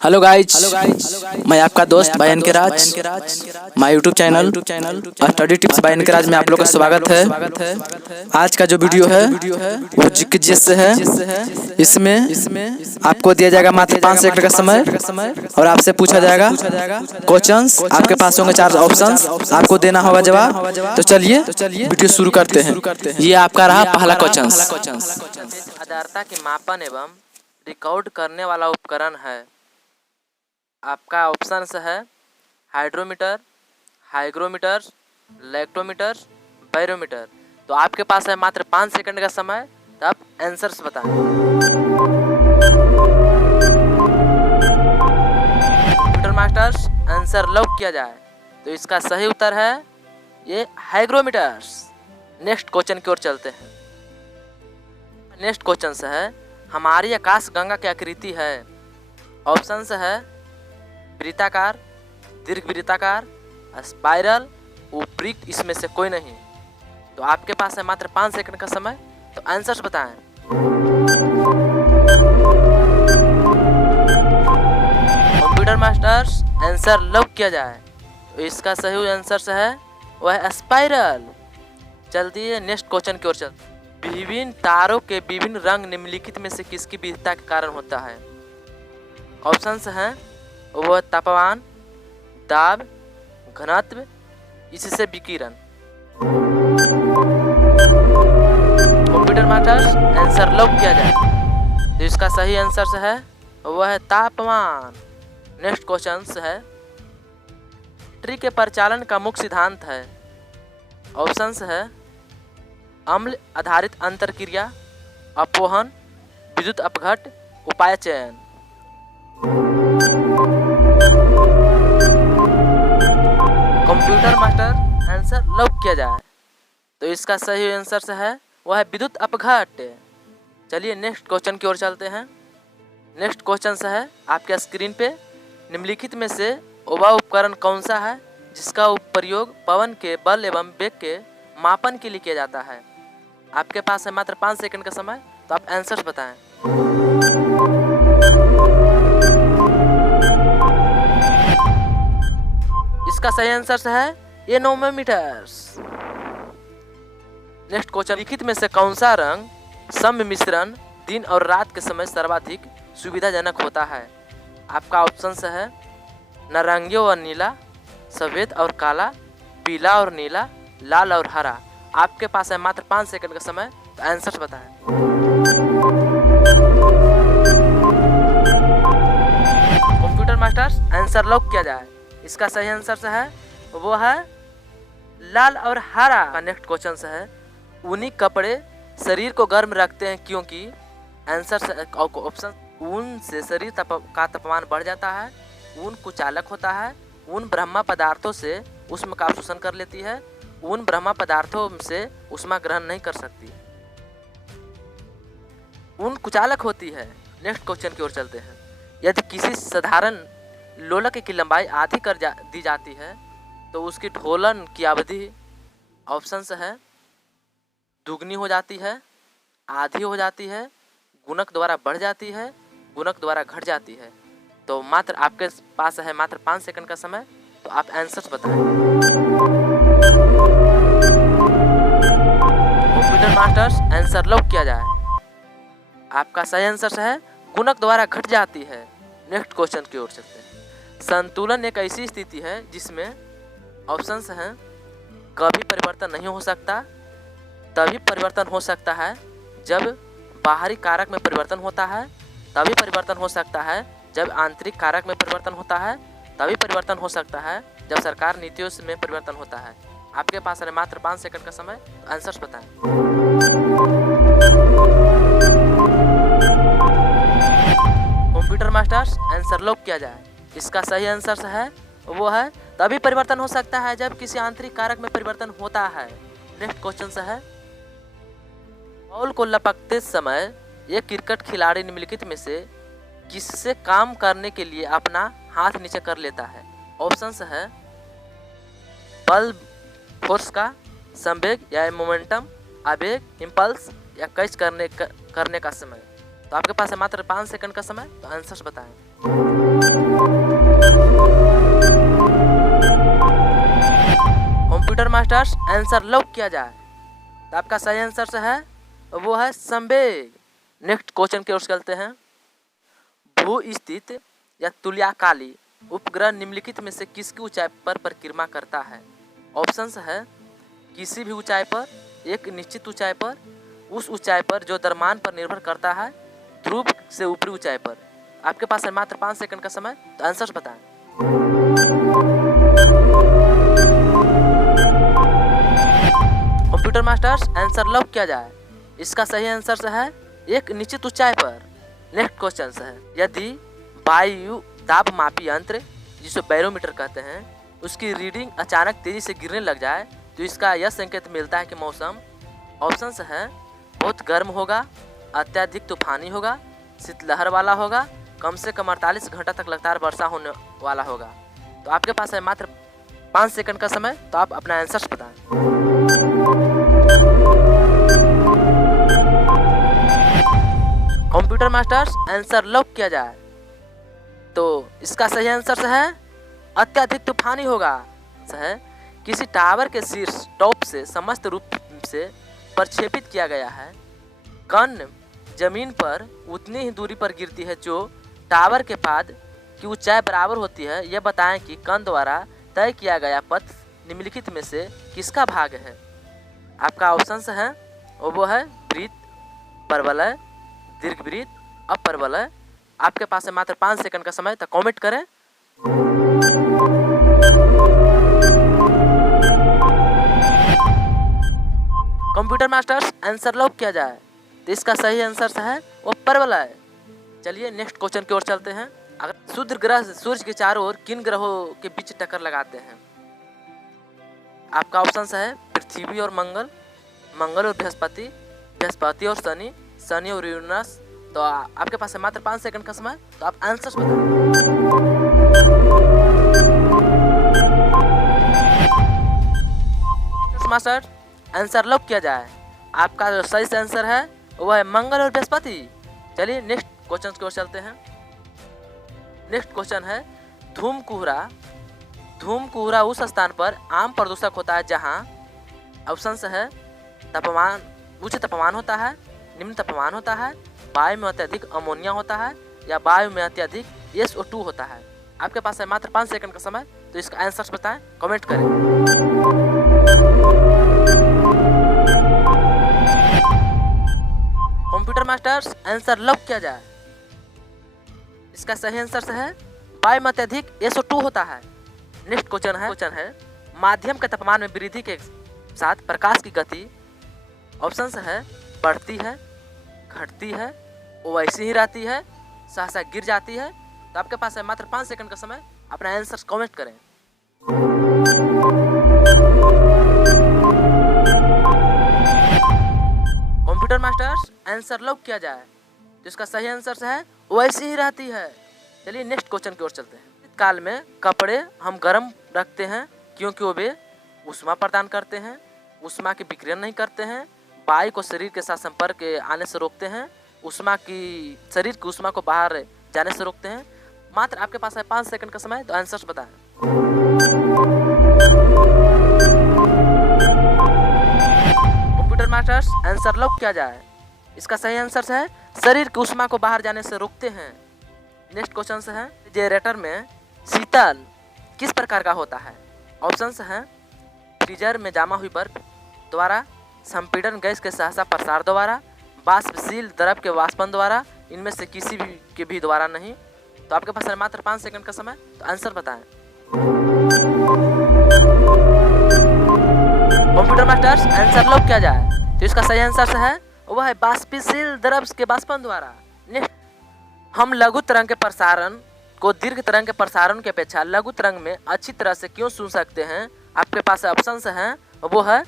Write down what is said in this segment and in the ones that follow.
Hello guys, मैं आपका दोस्त भाई N K Raj. My YouTube channel study tips by N K Raj में आप लोग का स्वागत है। आज का जो वीडियो है वो जीके से है। इसमें आपको दिया जाएगा मात्र 5 सेकंड का समय और आपसे पूछा जाएगा क्वेश्चंस। आपके पास होंगे 4 ऑप्शंस, आपको देना होगा जवाब। तो चलिए वीडियो शुरू करते हैं। ये आपका रहा पहला क्वेश्चन। आर्द्रता के मापन एवं रिकॉर्ड करने वाला उपकरण है। आपका ऑप्शन है हाइड्रोमीटर, हाइग्रोमीटर, लैक्टोमीटर, बैरोमीटर। तो आपके पास है मात्र 5 सेकंड का समय। तो आप आंसर्स बताएं। कंप्यूटर मास्टर्स आंसर लॉक किया जाए। तो इसका सही उत्तर है ये हाइग्रोमीटर्स। नेक्स्ट क्वेश्चन की ओर चलते हैं। नेक्स्ट क्वेश्चन से है हमारी आकाश गंगा की आकृति है। ऑप्शन है वृत्ताकार, दीर्घ वृत्ताकार, स्पाइरल, उपवृत्त, इसमें से कोई नहीं। तो आपके पास है मात्र 5 सेकंड का समय। तो आंसर्स बताएं। कंप्यूटर मास्टर्स आंसर लॉक किया जाए। तो इसका सही आंसर है वह स्पाइरल। चलती है नेक्स्ट क्वेश्चन की ओर चलते। विभिन्न तारों के विभिन्न रंग निम्नलिखित में से किसकी विविधता के कारण होता है। ऑप्शंस हैं वह तापमान, दाब, घनत्व, इससे विकिरण। कंप्यूटर मास्टर्स आंसर लॉक किया जाए। तो इसका सही आंसर है वह है तापमान। नेक्स्ट क्वेश्चन है ट्री के परिचालन का मुख्य सिद्धांत है। ऑप्शंस है अम्ल आधारित अंतरक्रिया, अपवहन, विद्युत अपघट, उपाय चयन। कंप्यूटर मास्टर आंसर लॉक किया जाए। तो इसका सही आंसर है वह है विद्युत अपघट। चलिए नेक्स्ट क्वेश्चन की ओर चलते हैं। नेक्स्ट क्वेश्चन है आपके स्क्रीन पे निम्नलिखित में से वह उपकरण कौन सा है जिसका प्रयोग पवन के बल एवं वेग के मापन के लिए किया जाता है। आपके पास है मात्र 5 सेकंड का समय। तो आप आंसर्स बताएं। इसका सही आंसर है एनोमीटर्स। नेक्स्ट क्वेश्चन लिखित में से कौन सा रंग सम्मिश्रण दिन और रात के समय सर्वाधिक सुविधाजनक होता है। आपका ऑप्शन है नारंगी और नीला, सफेद और काला, पीला और नीला, लाल और हरा। आपके पास है मात्र 5 सेकंड का समय। तो आंसर बताएं। कंप्यूटर मास्टर्स आंसर लॉक किया जाए। इसका सही आंसर है वो है लाल और हरा। का नेक्स्ट क्वेश्चन है ऊनी कपड़े शरीर को गर्म रखते हैं क्योंकि। आंसर ऑप्शन ऊन से शरीर का तापमान बढ़ जाता है, ऊन कुचालक होता है, ऊन ब्रह्मा पदार्थों से उष्मा का अवशोषण कर लेती है, ऊन ब्रह्मा पदार्थों से उष्मा ग्रहण नहीं कर सकती, ऊन कुचालक होती है। नेक्स्ट क्वेश्चन की ओर चलते हैं। यदि किसी साधारण लोलक की लंबाई आधी कर दी जाती है तो उसकी ढोलन की अवधि ऑप्शंस है दुगनी हो जाती है, आधी हो जाती है, गुणक द्वारा बढ़ जाती है, गुणक द्वारा घट जाती है। तो मात्र आपके पास है मात्र 5 सेकंड का समय। तो आप आंसर्स बताएं। कंप्यूटर मास्टर्स आंसर लॉक किया जाए। आपका सही आंसर है गुणक द्वारा घट जाती है। नेक्स्ट क्वेश्चन की ओर चलते हैं। संतुलन एक ऐसी स्थिति है जिसमें ऑप्शंस हैं कभी परिवर्तन नहीं हो सकता, तभी परिवर्तन हो सकता है जब बाहरी कारक में परिवर्तन होता है, तभी परिवर्तन हो सकता है जब आंतरिक कारक में परिवर्तन होता है, तभी परिवर्तन हो सकता है जब सरकार नीतियों में परिवर्तन होता है। आपके पास है मात्र 5 सेकंड का समय। आंसर्स बताएं। कंप्यूटर मास्टर्स आंसर लॉक किया जाए। इसका सही आंसर है वो है तभी परिवर्तन हो सकता है जब किसी आंतरिक कारक में परिवर्तन होता है। नेक्स्ट क्वेश्चन है बॉल को लपकते समय एक क्रिकेट खिलाड़ी निम्नलिखित में से किससे काम करने के लिए अपना हाथ नीचे कर लेता है। ऑप्शंस है बल फोर्स का, संवेग या मोमेंटम, आवेग, इम्पल्स या कैच करने का समय। तो आपके पास है मात्र 5 सेकंड का समय। तो आंसर्स बताएं। कंप्यूटर मास्टर्स आंसर लॉक किया जाए। तो आपका सही आंसर है वो है संवेग। नेक्स्ट क्वेश्चन की ओर चलते हैं। भू स्थित या तुल्यकाली उपग्रह निम्नलिखित में से किसकी ऊंचाई पर परिक्रमा करता है? ऑप्शंस है किसी भी ऊंचाई पर, एक निश्चित ऊंचाई पर, उस ऊंचाई पर जो द्रव्यमान पर निर्भर करता है, ध्रुव से ऊपरी ऊंचाई पर। आपके पास है मात्र 5 सेकंड का समय, तो आंसर बताएं। कंप्यूटर मास्टर्स आंसर लॉक किया जाए। इसका सही आंसर है एक निश्चित ऊंचाई पर। नेक्स्ट क्वेश्चन है, यदि वायु दाब मापी यंत्र जिसे बैरोमीटर कहते हैं उसकी रीडिंग अचानक तेजी से गिरने लग जाए तो इसका यह संकेत मिलता है कि मौसम। ऑप्शंस है बहुत गर्म होगा, अत्यधिक तूफानी होगा, शीतलहर वाला होगा, कम से कम 48 घंटा तक लगातार वर्षा होने वाला होगा। तो आपके पास है मात्र 5 सेकंड का समय, तो आप अपना आंसर बताएं। कंप्यूटर मास्टर्स आंसर लॉक किया जाए। तो इसका सही आंसर है अत्यधिक तूफानी होगा। है किसी टावर के शीर्ष टॉप से समस्त रूप से प्रक्षेपित किया गया है। कण जमीन पर उतनी ही दूरी पर गिरती है जो टावर के पाद की ऊंचाई बराबर होती है। यह बताएं कि कण द्वारा तय किया गया पथ निम्नलिखित में से किसका भाग है? आपका ऑप्शंस है वो है वृत्त, परवलय, दीर्घवृत्त, अपरवलय। आपके पास है मात्र 5 सेकंड का समय, तो कमेंट करें। कंप्यूटर मास्टर्स आंसर लॉक किया जाए। तो इसका सही आंसर है वो परवलय। चलिए नेक्स्ट क्वेश्चन की ओर चलते हैं। अगर शुद्र ग्रह सूर्य के चारों ओर किन ग्रहों के बीच टक्कर लगाते हैं? आपका ऑप्शन है पृथ्वी और मंगल, मंगल और बृहस्पति, बृहस्पति और शनि, शनि और यूरेनस। तो आपके पास है मात्र 5 सेकंड का समय, तो आप आंसर बताएं। मास्टर आंसर लॉक किया जाए। आपका जो सही आंसर है वो है मंगल और बृहस्पति। चलिए नेक्स्ट क्वेश्चन की ओर चलते हैं। नेक्स्ट क्वेश्चन है धूमकुहरा। धूमकुहरा उस स्थान पर आम प्रदूषक होता है जहां ऑप्शंस है तापमान उच्च तापमान होता है, निम्न तापमान होता है, वायु में अत्यधिक अमोनिया होता है, या वायु में अत्यधिक SO2 होता है। आपके पास है मात्र 5 सेकंड का समय, तो इसका आंसर बताएं, कमेंट करें। कंप्यूटर मास्टर्स आंसर लॉक किया जाए। इसका सही आंसर है वायु में अत्यधिक SO2 होता है। नेक्स्ट क्वेश्चन है माध्यम के तापमान में वृद्धि के साथ प्रकाश की गति ऑप्शंस है बढ़ती है, घटती है, वैसी ही रहती है, सहसा गिर जाती है। तो आपके पास है मात्र 5 सेकंड का समय, अपना आंसर कमेंट करें। कंप्यूटर मास्टर्स आंसर लॉक किया जाए। तो इसका सही आंसर है वैसी ही रहती है। चलिए नेक्स्ट क्वेश्चन की ओर चलते हैं। काल में कपड़े हम गर्म रखते हैं क्योंकि वे ऊष्मा प्रदान करते हैं, ऊष्मा की विकिरण नहीं करते हैं, वायु को शरीर के साथ संपर्क आने से रोकते हैं, शरीर की ऊष्मा को बाहर जाने से रोकते हैं। मात्र आपके पास है 5 सेकंड का समय, तो आंसर बताएं। कंप्यूटर मास्टर्स आंसर लॉक किया जाए। इसका सही आंसर है शरीर की ऊष्मा को बाहर जाने से रोकते हैं। नेक्स्ट क्वेश्चन है रेफ्रिजरेटर में शीतल किस प्रकार का होता है? ऑप्शंस हैं फ्रीजर में जमा हुई बर्फ द्वारा, संपीड़न गैस के सहसा प्रसार द्वारा, वाष्पशील द्रव के वाष्पन द्वारा, इनमें से किसी भी के भी द्वारा नहीं। तो आपके पास है मात्र 5 सेकंड का समय, तो आंसर बताएं। कंप्यूटर मास्टर्स आंसर लॉक किया जाए। तो इसका सही आंसर है वह है वाष्पशील द्रव के वाष्पन द्वारा। नेक्स्ट, हम लघु तरंग के प्रसारण को दीर्घ तरंग के प्रसारण की अपेक्षा लघु तरंग में अच्छी तरह से क्यों सुन सकते हैं? आपके पास ऑप्शंस हैं वो है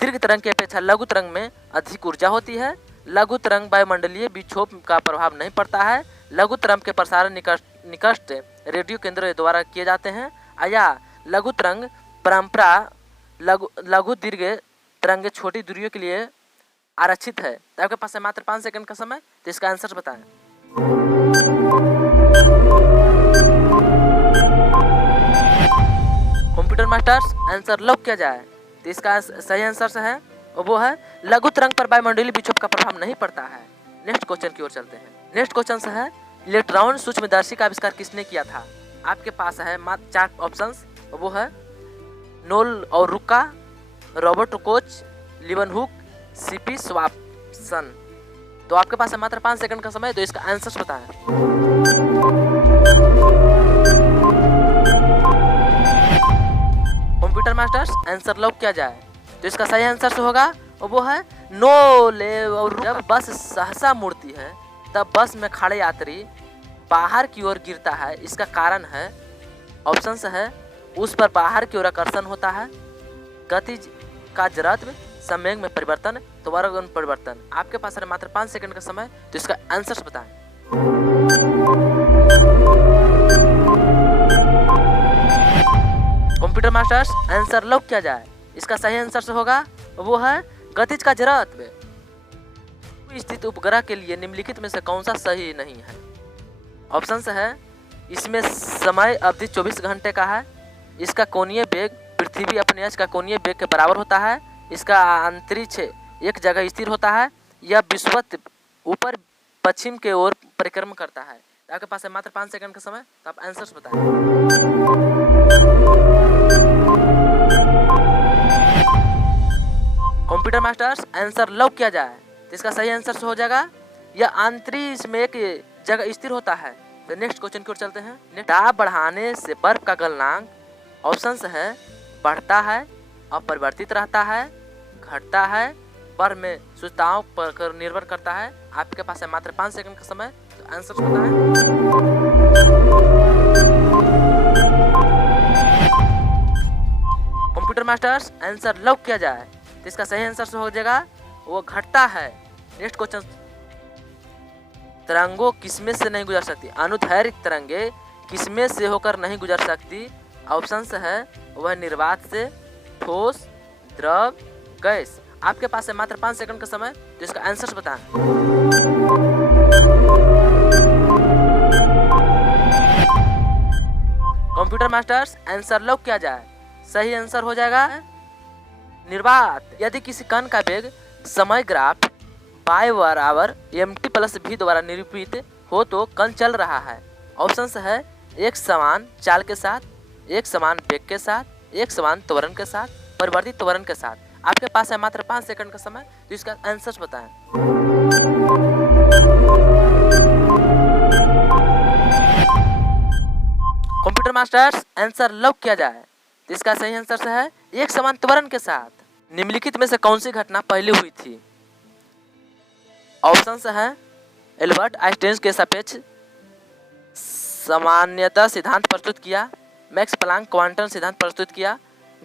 दीर्घ तरंग की अपेक्षा लघु तरंग में अधिक ऊर्जा होती है, लघु तरंग वायुमंडलीय विक्षोभ का प्रभाव नहीं पड़ता है, लघु तरंग के प्रसारण निकट रेडियो केंद्र द्वारा किए जाते हैं, या लघु तरंग परंपरा लघु दीर्घ तरंग छोटी दूरियों के लिए आरक्षित है। तो आपके पास है मात्र 5 सेकंड का समय, तो इसका आंसर बताएं। कंप्यूटर मास्टर्स आंसर लॉक किया जाए। तो इसका सही आंसर है वो है लघु तरंग पर वायुमंडलीय विक्षोभ का प्रभाव नहीं पड़ता है। नेक्स्ट क्वेश्चन की ओर चलते हैं। नेक्स्ट क्वेश्चन है इलेक्ट्रॉन सूक्ष्मदर्शी का आविष्कार किसने किया था। आपके पास है मात्र 4 ऑप्शंस, वो है नोल और रुका, रॉबर्ट कोच, लीवनहुक, सीपी स्वाप्सन। तो आपके पास है मात्र 5 सेकंड का समय, तो इसका आंसर बताएं। कंप्यूटर मास्टर्स आंसर लॉक किया जाए, तो इसका सही आंसर होगा वो है नोल और रुका। जब बस सहसा मुड़ती है तब बस में खड़े यात्री बाहर की ओर गिरता है। इसका कारण है ऑप्शंस है उस पर बाहर की ओर आकर्षण होता है, गतिज का जड़त्व, संवेग में परिवर्तन, त्वरण परिवर्तन। आपके पास है मात्र 5 सेकंड का समय, तो इसका आंसर बताएं। कंप्यूटर मास्टर्स आंसर लॉक किया जाए, इसका सही आंसर होगा वो है गतिज का जड़त्व। स्थित उपग्रह के लिए निम्नलिखित में से कौन सा सही नहीं है। ऑप्शंस है इसमें समय अवधि 24 घंटे का है, इसका कोणीय वेग पृथ्वी अपने अक्ष का कोणीय वेग के बराबर होता है, इसका अंतरिक्ष एक जगह स्थिर होता है, यह विषुवत ऊपर पश्चिम के ओर परिक्रमण करता है। आपके पास है मात्र 5 सेकंड का समय, तो आप आंसर्स बताएं। कंप्यूटर मास्टर्स आंसर लॉक किया जाए, तो इसका सही आंसर हो जाएगा यह अंतरिक्ष में एक जगह स्थिर होता है। तो नेक्स्ट क्वेश्चन की ओर चलते हैं। दाब बढ़ाने से बर्फ का गलनांक ऑप्शंस है बढ़ता है, अपरिवर्तित रहता है, घटता है, बर्फ में सूचनाओं पर निर्भर करता है। आपके पास है मात्र 5 सेकंड का समय, तो आंसर बताएं। कंप्यूटर मास्टर्स आंसर लॉक किया जाए, तो इसका सही आंसर हो जाएगा वो घटता है। नेक्स्ट क्वेश्चन, तरंगों किसमें से नहीं गुजर सकती। अनुदैर्घ्य तरंगे किसमें से होकर नहीं गुजर सकती। ऑप्शंस है वह निर्वात से, ठोस, द्रव, गैस। आपके पास है मात्र 5 सेकंड का समय, तो इसका आंसर बताएं। कंप्यूटर मास्टर्स आंसर लॉक किया जाए, सही आंसर हो जाएगा निर्वात। यदि किसी कण का वेग समय ग्राफ y बराबर mt प्लस v द्वारा निरूपित हो तो कण चल रहा है। ऑप्शंस है एक समान चाल के साथ, एक समान वेग के साथ, एक समान त्वरण के साथ, परिवर्तित त्वरण के साथ। आपके पास है मात्र 5 सेकंड का समय, तो इसका आंसर बताएं। कंप्यूटर मास्टर्स आंसर लॉक किया जाए, तो इसका सही आंसर है एक समान त्वरण के साथ। निम्नलिखित में से कौन सी घटना पहले हुई थी। ऑप्शंस हैं एल्बर्ट आइंस्टाइन के सापेक्ष सामान्यता सिद्धांत प्रस्तुत किया, मैक्स प्लांक क्वांटम सिद्धांत प्रस्तुत किया,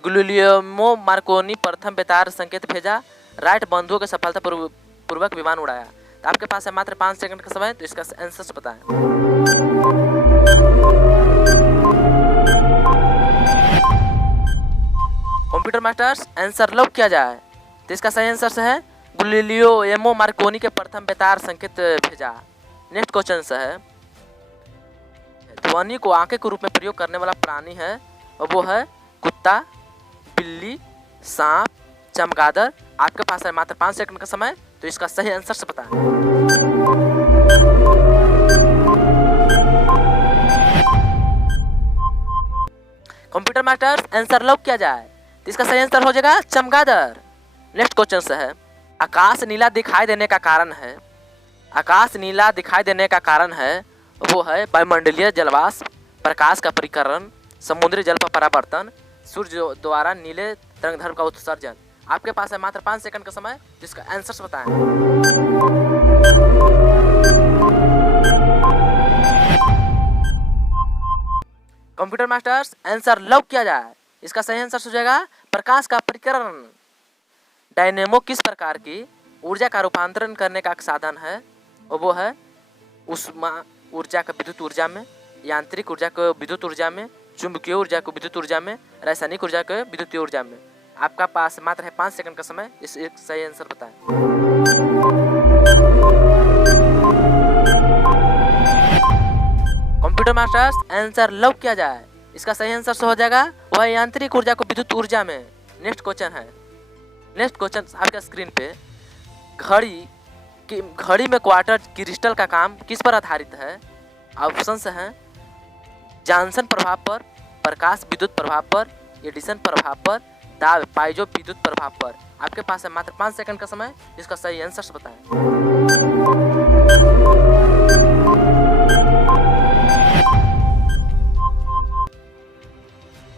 गुलियर्मो मार्कोनी प्रथम बेतार संकेत भेजा, राइट बंधुओं के सफलतापूर्वक विमान उड़ाया। तो आपके पास है मात्र 5 सेकंड का समय, तो इसका आंसर बताएं। कंप्यूटर मास्टर्स आंसर लॉक किया जाए, तो इसका सही आंसर है गुलियर्मो मार्कोनी के प्रथम बेतार संकेत भेजा। नेक्स्ट क्वेश्चन है ध्वनि को आंखें के रूप में प्रयोग करने वाला प्राणी है, और वो है कुत्ता, बिल्ली, सांप, चमगादड़। आपके पास है मात्र 5 सेकंड का समय, तो इसका सही आंसर से बताएं। कंप्यूटर मास्टर्स आंसर लॉक किया जाए, तो इसका सही आंसर हो जाएगा चमगादड़। नेक्स्ट क्वेश्चन है आकाश नीला दिखाई देने का कारण है। आकाश नीला दिखाई देने का कारण है वो है वायुमंडलीय जलवाष्प, प्रकाश का परिकरण, समुद्री जल पर परावर्तन, सूर्य द्वारा नीले तरंगधर्म का उत्सर्जन। आपके पास है मात्र 5 सेकंड का समय, जिसका आंसर बताएं। कंप्यूटर मास्टर्स आंसर लॉक किया जाए, इसका सही आंसर हो जाएगा प्रकाश का परिकरण। डायनेमो किस प्रकार की ऊर्जा का रूपांतरण करने का साधन है, और वो है ऊष्मा ऊर्जा का विद्युत ऊर्जा में, यांत्रिक ऊर्जा को विद्युत ऊर्जा में, चुंबकीय ऊर्जा को विद्युत ऊर्जा में, रासायनिक ऊर्जा को विद्युतीय ऊर्जा में। आपका पास मात्र है 5 सेकंड का समय, इस एक सही आंसर बताएं। कंप्यूटर मास्टर्स आंसर लॉक किया जाए, इसका सही आंसर हो जाएगा वह यांत्रिक ऊर्जा को विद्युत ऊर्जा में। नेक्स्ट क्वेश्चन आपके स्क्रीन पे, घड़ी में क्वार्टर क्रिस्टल का काम किस पर आधारित है? ऑप्शंस हैं जॉनसन प्रभाव पर, प्रकाश विद्युत प्रभाव पर, एडिसन प्रभाव पर, दाब पाइजो विद्युत प्रभाव पर। आपके पास है मात्र 5 सेकंड का समय, इसका सही आंसर बताएं।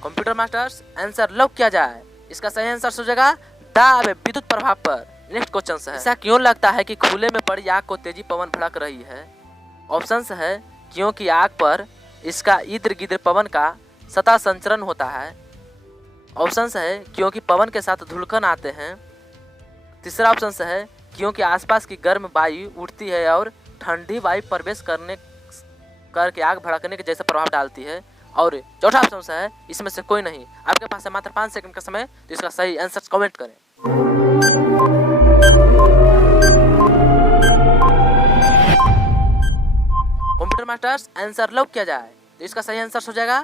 कंप्यूटर मास्टर्स आंसर लॉक किया जाए। इसका सही आंसर हो जाएगा दाब विद्युत प्रभाव पर। नेक्स्ट क्वेश्चन है, ऐसा क्यों लगता है कि खुले में पड़ी आग को तेजी पवन भड़क रही है? ऑप्शंस है क्योंकि आग पर इसका इर्द गिर्द पवन का सतह संचरण होता है। ऑप्शंस है क्योंकि पवन के साथ धुलकन आते हैं। तीसरा ऑप्शंस है क्योंकि आसपास की गर्म वायु उठती है और ठंडी वायु प्रवेश करके आग भड़कने के जैसा प्रभाव डालती है। और चौथा ऑप्शन है इसमें से कोई नहीं। आपके पास है मात्र 5 सेकंड का समय, तो इसका सही आंसर कमेंट करें। कंप्यूटर मास्टर्स आंसर लॉक किया जाए, तो इसका सही आंसर हो जाएगा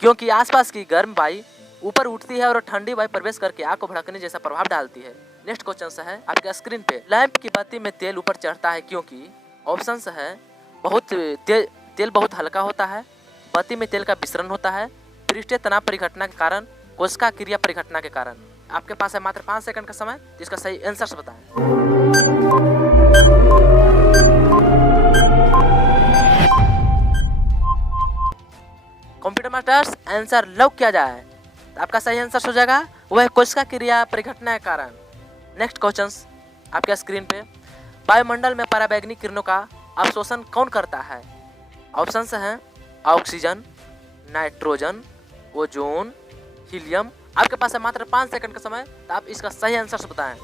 क्योंकि आसपास की गर्म वायु ऊपर उठती है और ठंडी वायु प्रवेश करके आग को भड़कने जैसा प्रभाव डालती है। नेक्स्ट क्वेश्चन है आपके स्क्रीन पे, लैंप की बत्ती में तेल ऊपर चढ़ता है क्योंकि? ऑप्शंस है तेल बहुत हल्का होता है, बत्ती में तेल का विसरण होता है, पृष्ठीय तनाव परिघटना के कारण, कोशिका क्रिया परिघटना के कारण। आपके पास है मात्र 5 सेकंड का समय, तो इसका सही आंसर बताएं। कंप्यूटर मास्टर्स आंसर लॉक किया जाए, तो आपका सही आंसर हो जाएगा वह कोशिका क्रिया परिघटना के कारण। नेक्स्ट क्वेश्चन आपके स्क्रीन पे, वायुमंडल में पराबैंगनी किरणों का अवशोषण कौन करता है? ऑप्शंस हैं ऑक्सीजन, नाइट्रोजन, ओजोन, हीलियम। आपके पास है मात्र 5 सेकंड का समय, तो आप इसका सही आंसर बताएं।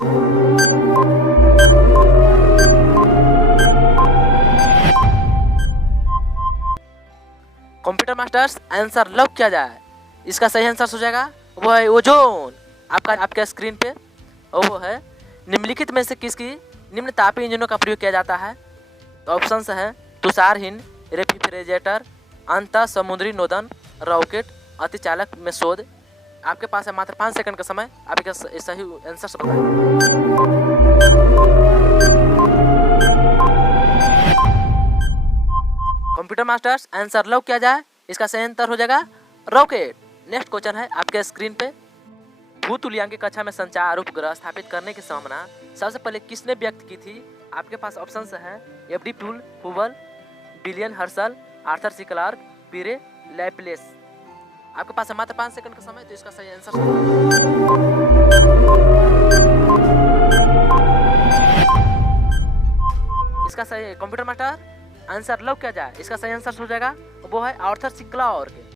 कंप्यूटर मास्टर्स आंसर लॉक किया जाए, इसका सही आंसर हो जाएगा वो है ओजोन। आपके स्क्रीन पे वो है निम्नलिखित में से किसकी निम्न तापीय इंजनों का प्रयोग किया जाता है? तो ऑप्शंस है तुषारहीन रेफ्रिजरेटर, अंत समुद्री नोदन, रॉकेट, अतिचालक में शोध। आपके पास है मात्र 5 सेकंड का समय, आप इसका सही आंसर बताएं। कंप्यूटर मास्टर्स आंसर लॉक किया जाए, इसका सही आंसर हो जाएगा रॉकेट। नेक्स्ट क्वेश्चन है आपके स्क्रीन पे, भूतुलियांकी कक्षा में संचार उपग्रह स्थापित करने की संभावना सबसे पहले किसने व्यक्त की थी? आपके पास ऑप्शंस है एफडी Hubble, William Herschel, Arthur C Clarke, Pierre Laplace. आपके पास है मात्र 5 सेकंड का समय, तो इसका सही आंसर इसका सही कंप्यूटर मास्टर आंसर लॉक किया जाए, इसका सही आंसर हो जाएगा वो है आर्थर सी क्लार्क।